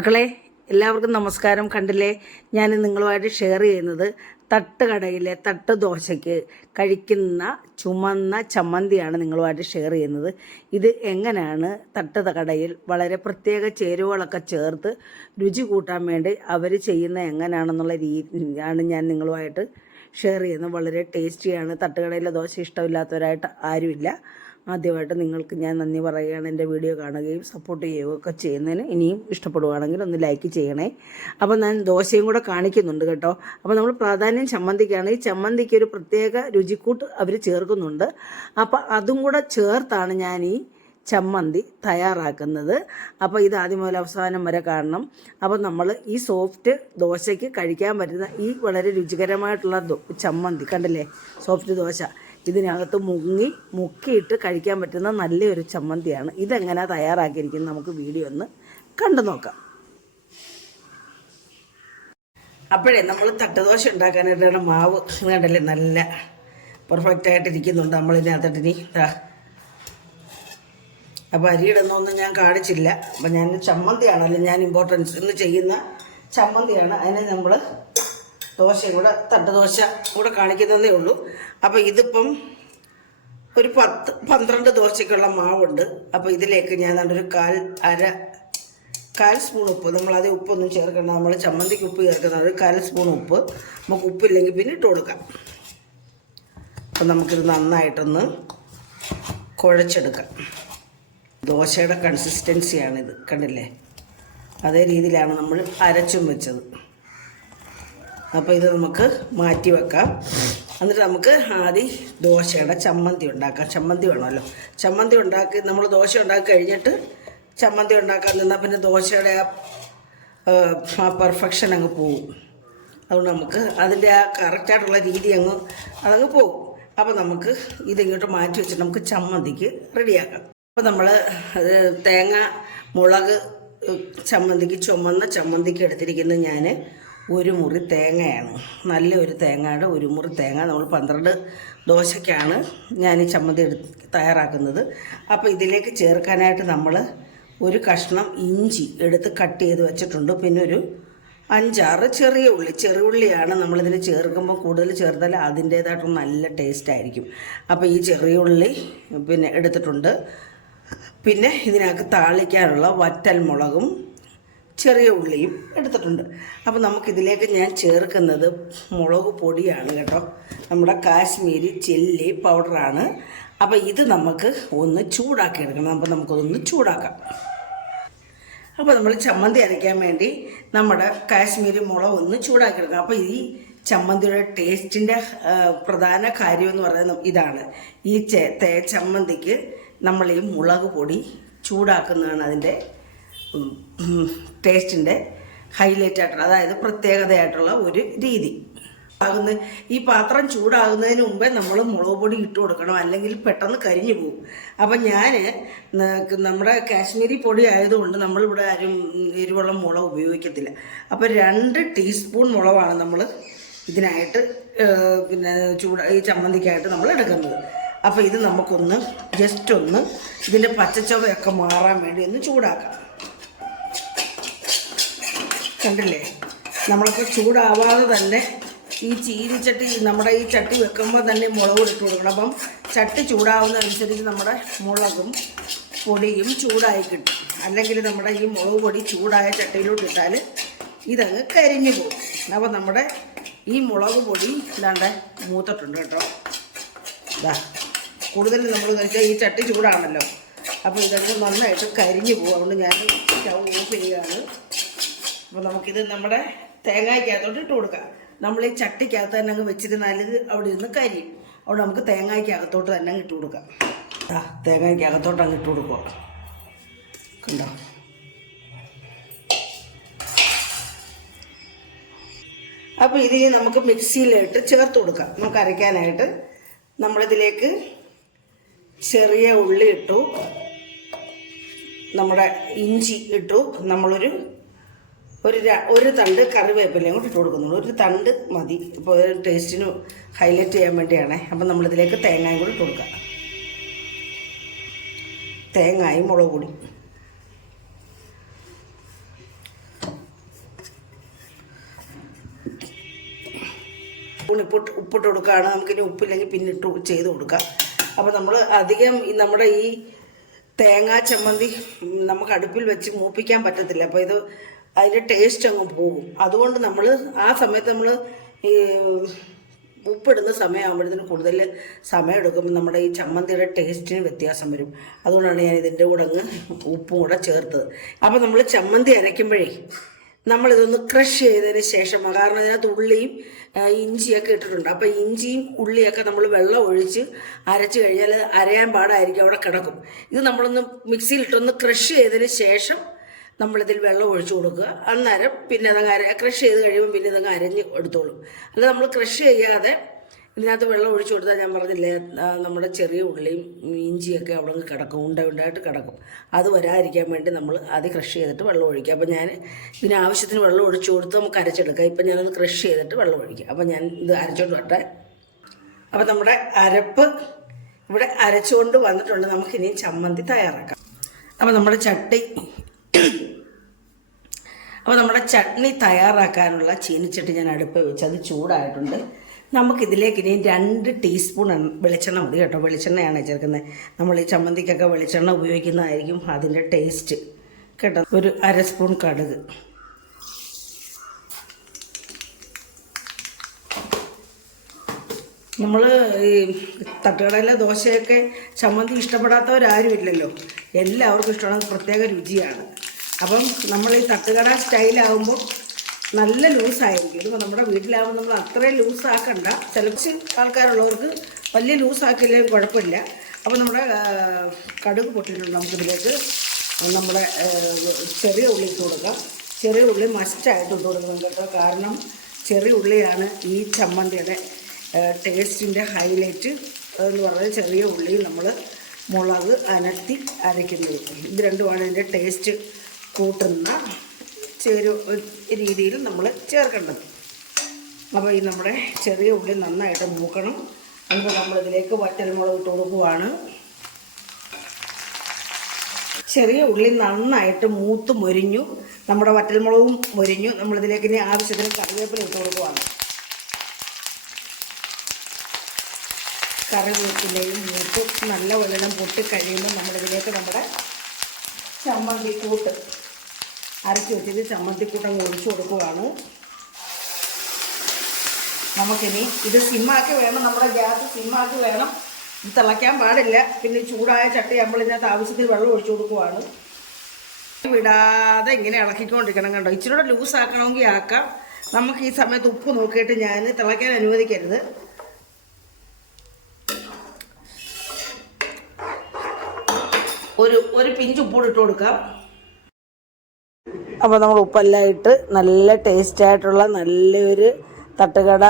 മക്കളെ എല്ലാവർക്കും നമസ്കാരം. കണ്ടില്ലേ, ഞാൻ നിങ്ങളുമായിട്ട് ഷെയർ ചെയ്യുന്നത് തട്ടുകടയിലെ തട്ട് ദോശയ്ക്ക് കഴിക്കുന്ന ചുമന്ന ചമ്മന്തിയാണ് നിങ്ങളുമായിട്ട് ഷെയർ ചെയ്യുന്നത്. ഇത് എങ്ങനെയാണ് തട്ടുകടയിൽ വളരെ പ്രത്യേക ചേരുവകളൊക്കെ ചേർത്ത് രുചി കൂട്ടാൻ വേണ്ടി അവർ ചെയ്യുന്ന എങ്ങനെയാണെന്നുള്ള രീതിയാണ് ഞാൻ നിങ്ങളുമായിട്ട് ഷെയർ ചെയ്യുന്നത്. വളരെ ടേസ്റ്റിയാണ്. തട്ടുകടയിലെ ദോശ ഇഷ്ടമില്ലാത്തവരായിട്ട് ആരുമില്ല. ആദ്യമായിട്ട് നിങ്ങൾക്ക് ഞാൻ നന്ദി പറയുകയാണ്. എൻ്റെ വീഡിയോ കാണുകയും സപ്പോർട്ട് ചെയ്യുകയൊക്കെ ചെയ്യുന്നതിന്. ഇനിയും ഇഷ്ടപ്പെടുകയാണെങ്കിൽ ഒന്ന് ലൈക്ക് ചെയ്യണേ. അപ്പോൾ ഞാൻ ദോശയും കൂടെ കാണിക്കുന്നുണ്ട് കേട്ടോ. അപ്പോൾ നമ്മൾ പ്രാധാന്യം ചമ്മന്തിക്കാണ്. ഈ ചമ്മന്തിക്ക് ഒരു പ്രത്യേക രുചിക്കൂട്ട് അവർ ചേർക്കുന്നുണ്ട്. അപ്പോൾ അതും കൂടെ ചേർത്താണ് ഞാൻ ഈ ചമ്മന്തി തയ്യാറാക്കുന്നത്. അപ്പോൾ ഇത് ആദ്യം മുതൽ അവസാനം വരെ കാണണം. അപ്പോൾ നമ്മൾ ഈ സോഫ്റ്റ് ദോശയ്ക്ക് കഴിക്കാൻ പറ്റുന്ന ഈ വളരെ രുചികരമായിട്ടുള്ള ചമ്മന്തി കണ്ടില്ലേ, സോഫ്റ്റ് ദോശ ഇതിനകത്ത് മുക്കിയിട്ട് കഴിക്കാൻ പറ്റുന്ന നല്ലൊരു ചമ്മന്തിയാണ്. ഇതെങ്ങനെ തയ്യാറാക്കിയിരിക്കുന്നത് നമുക്ക് വീഡിയോ ഒന്ന് കണ്ടു നോക്കാം. അപ്പോഴേ നമ്മൾ തട്ടുദോശ ഉണ്ടാക്കാനായിട്ടാണ് മാവ് കണ്ടല്ലേ നല്ല പെർഫെക്റ്റ് ആയിട്ടിരിക്കുന്നുണ്ട്. നമ്മളിതിനകത്തിനി അപ്പോൾ അരിയിടുന്നൊന്നും ഞാൻ കാണിച്ചില്ല. അപ്പം ഞാൻ ചമ്മന്തിയാണല്ലോ ഞാൻ ഇമ്പോർട്ടൻസ് ഇന്ന് ചെയ്യുന്ന ചമ്മന്തിയാണ്. അതിനെ നമ്മൾ ദോശയും കൂടെ തട്ടുദോശ കൂടെ കാണിക്കുന്നതേ ഉള്ളൂ. അപ്പോൾ ഇതിപ്പം ഒരു 10-12 ദോശയ്ക്കുള്ള മാവുണ്ട്. അപ്പോൾ ഇതിലേക്ക് ഞാൻ ഒരു കാൽ സ്പൂൺ ഉപ്പ്, നമ്മളത് ഉപ്പൊന്നും ചേർക്കണ്ട, നമ്മൾ ചമ്മന്തിക്ക് ഉപ്പ് ചേർക്കുന്നത് ഒരു 1/4 സ്പൂൺ ഉപ്പ്. നമുക്ക് ഉപ്പില്ലെങ്കിൽ പിന്നെ ഇട്ട് കൊടുക്കാം. അപ്പം നമുക്കിത് നന്നായിട്ടൊന്ന് കുഴച്ചെടുക്കാം. ദോശയുടെ കൺസിസ്റ്റൻസിയാണിത്, കണ്ടില്ലേ, അതേ രീതിയിലാണ് നമ്മൾ അരച്ചും വെച്ചത്. അപ്പോൾ ഇത് നമുക്ക് മാറ്റി വെക്കാം. എന്നിട്ട് നമുക്ക് ആദ്യം ദോശയുടെ ചമ്മന്തി ഉണ്ടാക്കാം. ചമ്മന്തി വേണമല്ലോ. ചമ്മന്തി ഉണ്ടാക്കി നമ്മൾ ദോശ ഉണ്ടാക്കി കഴിഞ്ഞിട്ട് ചമ്മന്തി ഉണ്ടാക്കാൻ നിന്നാൽ പിന്നെ ദോശയുടെ ആ പെർഫെക്ഷൻ അങ്ങ് പോവും. അതുകൊണ്ട് നമുക്ക് അതിൻ്റെ ആ കറക്റ്റായിട്ടുള്ള രീതി അതങ്ങ് പോവും. അപ്പോൾ നമുക്ക് ഇതിങ്ങോട്ട് മാറ്റി വെച്ചിട്ട് നമുക്ക് ചമ്മന്തിക്ക് റെഡിയാക്കാം. അപ്പോൾ നമ്മൾ തേങ്ങ മുളക് ചമ്മന്തിക്ക്, ചുമന്ന ചമ്മന്തിക്ക് എടുത്തിരിക്കുന്നത് ഞാൻ 1 മുറി തേങ്ങയാണ്. നല്ലൊരു തേങ്ങയുടെ 1 മുറി തേങ്ങ. നമ്മൾ 12 ദോശയ്ക്കാണ് ഞാൻ ഈ ചമ്മന്തി തയ്യാറാക്കുന്നത്. അപ്പോൾ ഇതിലേക്ക് ചേർക്കാനായിട്ട് നമ്മൾ ഒരു കഷ്ണം ഇഞ്ചി എടുത്ത് കട്ട് ചെയ്ത് വെച്ചിട്ടുണ്ട്. പിന്നെ ഒരു 5-6 ചെറിയ ഉള്ളിയാണ് നമ്മളിതിന് ചേർക്കുമ്പോൾ കൂടുതൽ ചേർത്താൽ അതിൻ്റേതായിട്ടുള്ള നല്ല ടേസ്റ്റ് ആയിരിക്കും. അപ്പോൾ ഈ ചെറിയ ഉള്ളി പിന്നെ എടുത്തിട്ടുണ്ട്. പിന്നെ ഇതിനകത്ത് താളിക്കാനുള്ള വറ്റൽ മുളകും ചെറിയ ഉള്ളിയും എടുത്തിട്ടുണ്ട്. അപ്പോൾ നമുക്കിതിലേക്ക് ഞാൻ ചേർക്കുന്നത് മുളക് പൊടിയാണ് കേട്ടോ. നമ്മുടെ കാശ്മീരി ചില്ലി പൗഡറാണ്. അപ്പോൾ ഇത് നമുക്ക് ഒന്ന് ചൂടാക്കി എടുക്കണം. അപ്പോൾ നമുക്കതൊന്ന് ചൂടാക്കാം. അപ്പോൾ നമ്മൾ ചമ്മന്തി അരയ്ക്കാൻ വേണ്ടി നമ്മുടെ കാശ്മീരി മുളക് ഒന്ന് ചൂടാക്കി എടുക്കണം. അപ്പോൾ ഈ ചമ്മന്തിയുടെ ടേസ്റ്റിൻ്റെ പ്രധാന കാര്യമെന്ന് പറയുന്നത് ഇതാണ്. ഈ ചമ്മന്തിക്ക് നമ്മൾ ഈ മുളക് പൊടി ചൂടാക്കുന്നതാണ് അതിൻ്റെ ടേസ്റ്റിൻ്റെ ഹൈലൈറ്റ് ആയിട്ടുള്ള, അതായത് പ്രത്യേകതയായിട്ടുള്ള ഒരു രീതി. ഈ പാത്രം ചൂടാകുന്നതിന് മുമ്പേ നമ്മൾ മുളക് പൊടി ഇട്ട് കൊടുക്കണം, അല്ലെങ്കിൽ പെട്ടെന്ന് കരിഞ്ഞു പോകും. അപ്പം ഞാൻ നമ്മുടെ കാശ്മീരി പൊടി ആയതുകൊണ്ട് നമ്മളിവിടെ ആരും എരിവുള്ള മുളക് ഉപയോഗിക്കത്തില്ല. അപ്പോൾ 2 ടീസ്പൂൺ മുളകാണ് നമ്മൾ ഇതിനായിട്ട് പിന്നെ ഈ ചമ്മന്തിക്കായിട്ട് നമ്മൾ എടുക്കുന്നത്. അപ്പോൾ ഇത് നമുക്കൊന്ന് ജസ്റ്റ് ഒന്ന് ഇതിൻ്റെ പച്ചച്ചൊവയൊക്കെ മാറാൻ വേണ്ടി ഒന്ന് ചൂടാക്കാം. കണ്ടില്ലേ, നമ്മളിപ്പോൾ ചൂടാവാതെ തന്നെ ഈ ചീനിച്ചട്ടി നമ്മുടെ ഈ ചട്ടി വെക്കുമ്പോൾ തന്നെ മുളക് ഇട്ട് കൊടുക്കണം. അപ്പം ചട്ടി ചൂടാവുന്നതനുസരിച്ച് നമ്മുടെ മുളകും പൊടിയും ചൂടായി കിട്ടും. അല്ലെങ്കിൽ നമ്മുടെ ഈ മുളക് പൊടി ചൂടായ ചട്ടിയിലോട്ട് ഇട്ടാൽ ഇതങ്ങ് കരിഞ്ഞു പോകും. അപ്പോൾ നമ്മുടെ ഈ മുളക് പൊടി ഇല്ലാണ്ട് മൂത്തിട്ടുണ്ട് കേട്ടോ. ഇതാ കൂടുതൽ നമ്മൾ കഴിച്ചാൽ ഈ ചട്ടി ചൂടാണല്ലോ, അപ്പോൾ ഇതങ്ങ് നന്നായിട്ട് കരിഞ്ഞു പോകും. അതുകൊണ്ട് ഞാൻ സ്റ്റൗ ഓഫ് ചെയ്യുകയാണ്. അപ്പോൾ നമുക്കിത് നമ്മുടെ തേങ്ങയ്ക്കകത്തോട്ട് ഇട്ട് കൊടുക്കാം. നമ്മൾ ഈ ചട്ടിക്കകത്ത് തന്നെ അങ്ങ് വെച്ചിരുന്നാൽ ഇത് അവിടെ ഇരുന്ന് കരിയും. അവിടെ നമുക്ക് തേങ്ങയ്ക്കകത്തോട്ട് തന്നെ ഇട്ട് കൊടുക്കാം. തേങ്ങയ്ക്കകത്തോട്ട് അങ്ങ് ഇട്ട് കൊടുക്കുക. കണ്ടോ, അപ്പോൾ ഇത് നമുക്ക് മിക്സിയിലിട്ട് ചേർത്ത് കൊടുക്കാം. നമുക്ക് അരയ്ക്കാനായിട്ട് നമ്മളിതിലേക്ക് ചെറിയ ഉള്ളി ഇട്ടു, നമ്മുടെ ഇഞ്ചി ഇട്ടു, നമ്മളൊരു തണ്ട് കറിവേപ്പിലയും കൂടി ഇട്ട് കൊടുക്കുന്നുള്ളൂ. ഒരു തണ്ട് മതി, ഇപ്പോൾ ടേസ്റ്റിന് ഹൈലൈറ്റ് ചെയ്യാൻ വേണ്ടിയാണ്. അപ്പം നമ്മളിതിലേക്ക് തേങ്ങയും കൂടി ഇട്ട് കൊടുക്കാം. തേങ്ങയും മുളക് പൊടി ഉപ്പിട്ട് കൊടുക്കുകയാണ്. നമുക്കിനി ഉപ്പില്ലെങ്കിൽ പിന്നെ ചെയ്ത് കൊടുക്കാം. അപ്പോൾ നമ്മൾ അധികം നമ്മുടെ ഈ തേങ്ങാ ചമ്മന്തി നമുക്ക് അടുപ്പിൽ വെച്ച് മൂപ്പിക്കാൻ പറ്റത്തില്ല. അപ്പോൾ ഇത് അതിൻ്റെ ടേസ്റ്റ് അങ്ങ് പോകും. അതുകൊണ്ട് നമ്മൾ ആ സമയത്ത് നമ്മൾ ഈ ഉപ്പിടുന്ന സമയമാകുമ്പോഴത്തേന് കൂടുതൽ സമയം എടുക്കുമ്പോൾ നമ്മുടെ ഈ ചമ്മന്തിയുടെ ടേസ്റ്റിന് വ്യത്യാസം വരും. അതുകൊണ്ടാണ് ഞാൻ ഇതിൻ്റെ കൂടെ അങ്ങ് ഉപ്പും കൂടെ ചേർത്തത്. അപ്പോൾ നമ്മൾ ചമ്മന്തി അരയ്ക്കുമ്പോഴേ നമ്മളിതൊന്ന് ക്രഷ് ചെയ്തതിന് ശേഷം, കാരണം അതിനകത്ത് ഉള്ളിയും ഇഞ്ചിയൊക്കെ ഇട്ടിട്ടുണ്ട്. അപ്പോൾ ഇഞ്ചിയും ഉള്ളിയൊക്കെ നമ്മൾ വെള്ളം ഒഴിച്ച് അരച്ച് കഴിഞ്ഞാൽ അരയാൻ പാടായിരിക്കും, അവിടെ കിടക്കും. ഇത് നമ്മളൊന്ന് മിക്സിയിലിട്ടൊന്ന് ക്രഷ് ചെയ്തതിന് ശേഷം നമ്മളിതിൽ വെള്ളം ഒഴിച്ചു കൊടുക്കുക. അന്നേരം പിന്നെ അതങ്ങ് ക്രഷ് ചെയ്ത് കഴിയുമ്പോൾ പിന്നെ ഇതങ്ങ് അരഞ്ഞ് എടുത്തോളും. അല്ല നമ്മൾ ക്രഷ് ചെയ്യാതെ ഇതിനകത്ത് വെള്ളം ഒഴിച്ചു കൊടുത്താൽ ഞാൻ പറഞ്ഞില്ലേ, നമ്മുടെ ചെറിയ ഉള്ളിയും ഇഞ്ചിയൊക്കെ അവിടെ നിന്ന് കിടക്കും, ഉണ്ടായിട്ട് കിടക്കും. അത് വരാതിരിക്കാൻ വേണ്ടി നമ്മൾ ആദ്യം ക്രഷ് ചെയ്തിട്ട് വെള്ളം ഒഴിക്കുക. അപ്പോൾ ഞാൻ ഇതിനാവശ്യത്തിന് വെള്ളം ഒഴിച്ചു കൊടുത്ത് നമുക്ക് അരച്ചെടുക്കാം. ഇപ്പം ഞാനൊന്ന് ക്രഷ് ചെയ്തിട്ട് വെള്ളം ഒഴിക്കുക. അപ്പോൾ ഞാൻ ഇത് അരച്ചോണ്ട് വരട്ടെ. അപ്പോൾ നമ്മുടെ അരപ്പ് ഇവിടെ അരച്ചുകൊണ്ട് വന്നിട്ടുണ്ട്. നമുക്കിനി ചമ്മന്തി തയ്യാറാക്കാം. അപ്പോൾ നമ്മുടെ ചട്നി തയ്യാറാക്കാനുള്ള ചീനിച്ചട്ടി ഞാൻ അടുപ്പ് വെച്ച് അത് ചൂടായിട്ടുണ്ട്. നമുക്കിതിലേക്ക് ഇനി 2 ടീസ്പൂൺ വെളിച്ചെണ്ണ മതി കേട്ടോ. വെളിച്ചെണ്ണയാണ് ചേർക്കുന്നത്. നമ്മൾ ഈ ചമ്മന്തിക്കൊക്കെ വെളിച്ചെണ്ണ ഉപയോഗിക്കുന്നതായിരിക്കും അതിൻ്റെ ടേസ്റ്റ് കേട്ടോ. ഒരു 1/2 സ്പൂൺ കടുക്, നമ്മൾ ഈ തട്ടുകടയിലെ ദോശയൊക്കെ ചമ്മന്തി ഇഷ്ടപ്പെടാത്തവരാരും ഇല്ലല്ലോ. എല്ലാവർക്കും ഇഷ്ടമാണ്, പ്രത്യേക രുചിയാണ്. അപ്പം നമ്മൾ ഈ തട്ടുകട സ്റ്റൈലാകുമ്പോൾ നല്ല ലൂസായിരിക്കും. ഇതിപ്പോൾ നമ്മുടെ വീട്ടിലാകുമ്പോൾ നമ്മൾ അത്രയും ലൂസാക്കണ്ട. ചിലപ്പോൾ ആൾക്കാരുള്ളവർക്ക് വലിയ ലൂസാക്കിയില്ലെങ്കിൽ കുഴപ്പമില്ല. അപ്പോൾ നമ്മുടെ കടുക് പൊട്ടിയിട്ടുണ്ട്. നമുക്കിതിലേക്ക് നമ്മുടെ ചെറിയ ഉള്ളി ഇട്ട് കൊടുക്കാം. ചെറിയ ഉള്ളി മസ്റ്റായിട്ട് ഇട്ട് കൊടുക്കണം കേട്ടോ. കാരണം ചെറിയ ഉള്ളിയാണ് ഈ ചമ്മന്തിയുടെ ടേസ്റ്റിൻ്റെ ഹൈലൈറ്റ് എന്ന് പറഞ്ഞാൽ. ചെറിയ ഉള്ളി നമ്മൾ മുളക് അനത്തി അരയ്ക്കുന്നത്, ഇത് രണ്ടുമാണ് ഇതിൻ്റെ ടേസ്റ്റ് കൂട്ടുന്ന രീതിയിൽ നമ്മൾ ചേർക്കേണ്ടത്. അപ്പോൾ ഈ നമ്മുടെ ചെറിയ ഉള്ളി നന്നായിട്ട് മൂക്കണം. എന്നിട്ട് നമ്മളിതിലേക്ക് വറ്റൽമുളക് ഇട്ട് കൊടുക്കുവാണ്. ചെറിയ ഉള്ളി നന്നായിട്ട് മൂത്ത് മൊരിഞ്ഞു, നമ്മുടെ വറ്റൽമുളകും മൊരിഞ്ഞു. നമ്മളിതിലേക്ക് ഇനി ആവശ്യത്തിന് കറിവേപ്പില ഇട്ട് കൊടുക്കുവാണ്. കറിവേപ്പിലയും മൂത്ത് നല്ല വെള്ളം പൊട്ടിക്കഴിയുമ്പോൾ നമ്മളിതിലേക്ക് നമ്മുടെ ചമ്മന്തിക്കൂട്ട് അരച്ച് വെച്ചിട്ട് ചമ്മന്തിക്കൂട്ട് അങ്ങ് ഒഴിച്ചു കൊടുക്കുവാണ്. നമുക്കിനി ഇത് സിമ്മാക്കി വേണം, നമ്മുടെ ഗ്യാസ് സിമ്മാക്കി വേണം. ഇത് തിളയ്ക്കാൻ പാടില്ല. പിന്നെ ചൂടായ ചട്ടി നമ്മളിതിനകത്ത് ആവശ്യത്തിൽ വെള്ളം ഒഴിച്ചു കൊടുക്കുവാണ്. വിടാതെ ഇങ്ങനെ ഇളക്കിക്കൊണ്ടിരിക്കണം കണ്ടോ. ഇച്ചിരി കൂടെ ലൂസാക്കണമെങ്കിൽ ആക്കാം. നമുക്ക് ഈ സമയത്ത് ഉപ്പ് നോക്കിയിട്ട് ഞാൻ തിളയ്ക്കാൻ അനുവദിക്കരുത്. ഒരു പിഞ്ച് ഉപ്പൂടെ ഇട്ട് കൊടുക്കാം. അപ്പോൾ നമ്മൾ ഉപ്പെല്ലാം ഇട്ട് നല്ല ടേസ്റ്റായിട്ടുള്ള നല്ലൊരു തട്ടുകട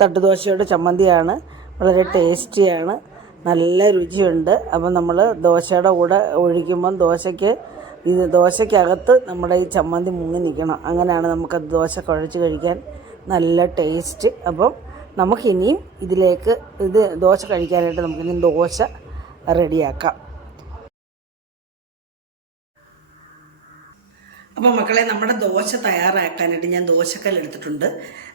തട്ടുദോശയുടെ ചമ്മന്തിയാണ്. വളരെ ടേസ്റ്റിയാണ്, നല്ല രുചിയുണ്ട്. അപ്പം നമ്മൾ ദോശയുടെ കൂടെ ഒഴിക്കുമ്പം ദോശയ്ക്കകത്ത് നമ്മുടെ ഈ ചമ്മന്തി മുങ്ങി നിൽക്കണം. അങ്ങനെയാണ് നമുക്കത് ദോശ കുഴച്ച് കഴിക്കാൻ നല്ല ടേസ്റ്റ്. അപ്പം നമുക്കിനിയും ഇതിലേക്ക് ദോശ കഴിക്കാനായിട്ട് നമുക്കിനി ദോശ റെഡിയാക്കാം. അപ്പോൾ മക്കളെ, നമ്മുടെ ദോശ തയ്യാറാക്കാനായിട്ട് ഞാൻ ദോശക്കല്ല് എടുത്തിട്ടുണ്ട്.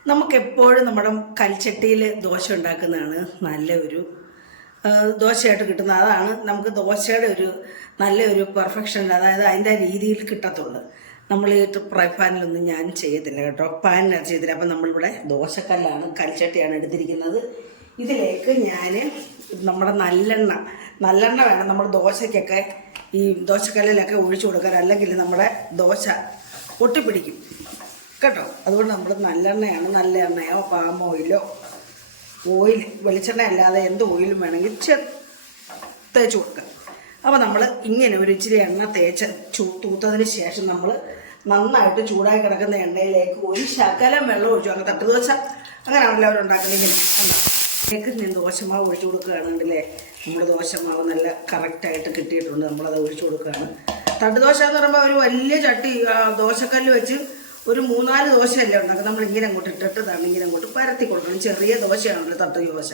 നമുക്കെപ്പോഴും നമ്മുടെ കൽച്ചട്ടിയിൽ ദോശ ഉണ്ടാക്കുന്നതാണ് നല്ല ഒരു ദോശയായിട്ട് കിട്ടുന്നത്. അതാണ് നമുക്ക് ദോശയുടെ നല്ലൊരു പെർഫെക്ഷൻ, അതായത് അതിൻ്റെ രീതിയിൽ കിട്ടത്തുള്ളൂ. നമ്മൾ ഈ ഫ്രൈ പാനിലൊന്നും ഞാൻ ചെയ്യത്തില്ല കേട്ടോ, പാനിനകത്ത് ചെയ്തില്ല. അപ്പം നമ്മളിവിടെ ദോശക്കല്ലാണ്, കൽച്ചട്ടിയാണ് എടുത്തിരിക്കുന്നത്. ഇതിലേക്ക് ഞാൻ നമ്മുടെ നല്ലെണ്ണ വേണം നമ്മൾ ദോശയ്ക്കൊക്കെ ഈ ദോശക്കല്ലിലൊക്കെ ഒഴിച്ചു കൊടുക്കാൻ, അല്ലെങ്കിൽ നമ്മുടെ ദോശ ഒട്ടിപ്പിടിക്കും കേട്ടോ. അതുകൊണ്ട് നമ്മൾ നല്ലെണ്ണയാണ്, നല്ല എണ്ണയോ പാം ഓയിലോ വെളിച്ചെണ്ണ അല്ലാതെ എന്ത് ഓയിലും വേണമെങ്കിൽ തേച്ച് കൊടുക്കാം. അപ്പോൾ നമ്മൾ ഇങ്ങനെ ഒരു ഇച്ചിരി എണ്ണ തൂത്തതിന് ശേഷം നമ്മൾ നന്നായിട്ട് ചൂടായി കിടക്കുന്ന എണ്ണയിലേക്ക് ഒരു ശകലം വെള്ളം ഒഴിച്ചു. അങ്ങനെ തട്ടുദോശ അങ്ങനെയാണല്ലോ അവരുണ്ടാക്കണമെങ്കിൽ ഇതിലേക്ക് ഞാൻ ദോശമാവ് ഒഴിച്ചു കൊടുക്കുകയാണെങ്കിലേ നമ്മുടെ ദോശമാവ് നല്ല കറക്റ്റായിട്ട് കിട്ടിയിട്ടുണ്ട്. നമ്മളത് ഒഴിച്ചു കൊടുക്കുകയാണ്. തട്ടുദോശ എന്ന് പറയുമ്പോൾ ഒരു വലിയ ചട്ടി ദോശക്കല്ല് വെച്ച് ഒരു 3-4 ദോശയല്ലേ ഉണ്ടാക്കുക. നമ്മളിങ്ങനെ അങ്ങോട്ട് ഇട്ടിട്ട് ഇങ്ങനെ അങ്ങോട്ട് പരത്തി കൊടുക്കണം. ചെറിയ ദോശയാണല്ലോ തട്ട് ദോശ.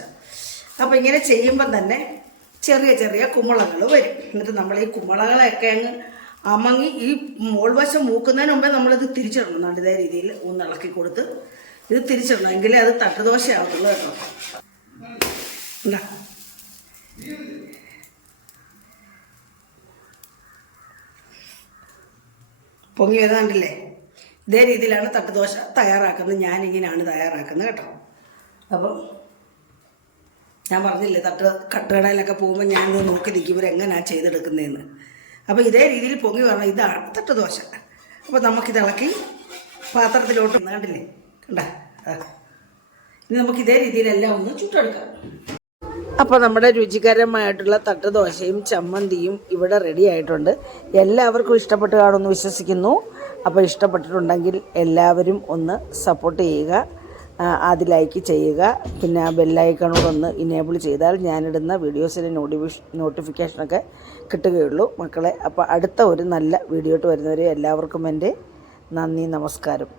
അപ്പോൾ ഇങ്ങനെ ചെയ്യുമ്പം തന്നെ ചെറിയ ചെറിയ കുമ്പളകൾ വരും. എന്നിട്ട് നമ്മൾ ഈ കുമ്പളകളൊക്കെ അങ്ങ് അമങ്ങി ഈ മോൾവശം മൂക്കുന്നതിന് മുമ്പേ നമ്മളിത് തിരിച്ചിടണം. ഇതേ രീതിയിൽ ഒന്ന് ഇളക്കി കൊടുത്ത് ഇത് തിരിച്ചിടണം, എങ്കിലേ അത് തട്ടുദോശയാവത്തുള്ളൂ കേട്ടോ. എന്താ പൊങ്ങി വരുന്നുണ്ടല്ലേ? ഇതേ രീതിയിലാണ് തട്ടുദോശ തയ്യാറാക്കുന്നത്. ഞാനിങ്ങനെയാണ് തയ്യാറാക്കുന്നത് കേട്ടോ. അപ്പം ഞാൻ പറഞ്ഞില്ലേ, കട്ടുകടയിലൊക്കെ പോകുമ്പോൾ ഞാനിത് നോക്കി നിൽക്കും ഇവരെങ്ങനെയാണ് ചെയ്തെടുക്കുന്നതെന്ന്. അപ്പോൾ ഇതേ രീതിയിൽ പൊങ്ങി വരണം. ഇതാണ് തട്ടുദോശ. അപ്പോൾ നമുക്കിത് ഇളക്കി പാത്രത്തിലോട്ട് കണ്ടില്ലേ, കണ്ട. ഇനി നമുക്ക് ഇതേ രീതിയിലെല്ലാം ഒന്ന് ചുട്ടെടുക്കാം. അപ്പോൾ നമ്മുടെ രുചികരമായിട്ടുള്ള തട്ടുദോശയും ചമ്മന്തിയും ഇവിടെ റെഡി ആയിട്ടുണ്ട്. എല്ലാവർക്കും ഇഷ്ടപ്പെട്ട് കാണുമെന്ന് വിശ്വസിക്കുന്നു. അപ്പോൾ ഇഷ്ടപ്പെട്ടിട്ടുണ്ടെങ്കിൽ എല്ലാവരും ഒന്ന് സപ്പോർട്ട് ചെയ്യുക, അത് ലൈക്ക് ചെയ്യുക, പിന്നെ ആ ബെല്ലൈക്കണോടൊന്ന് ഇനേബിൾ ചെയ്താൽ ഞാനിടുന്ന വീഡിയോസിൻ്റെ നോട്ടിഫിക്കേഷനൊക്കെ കിട്ടുകയുള്ളൂ മക്കളെ. അപ്പോൾ അടുത്ത ഒരു നല്ല വീഡിയോ ആയിട്ട് വരുന്നവരെ എല്ലാവർക്കും എൻ്റെ നന്ദി, നമസ്കാരം.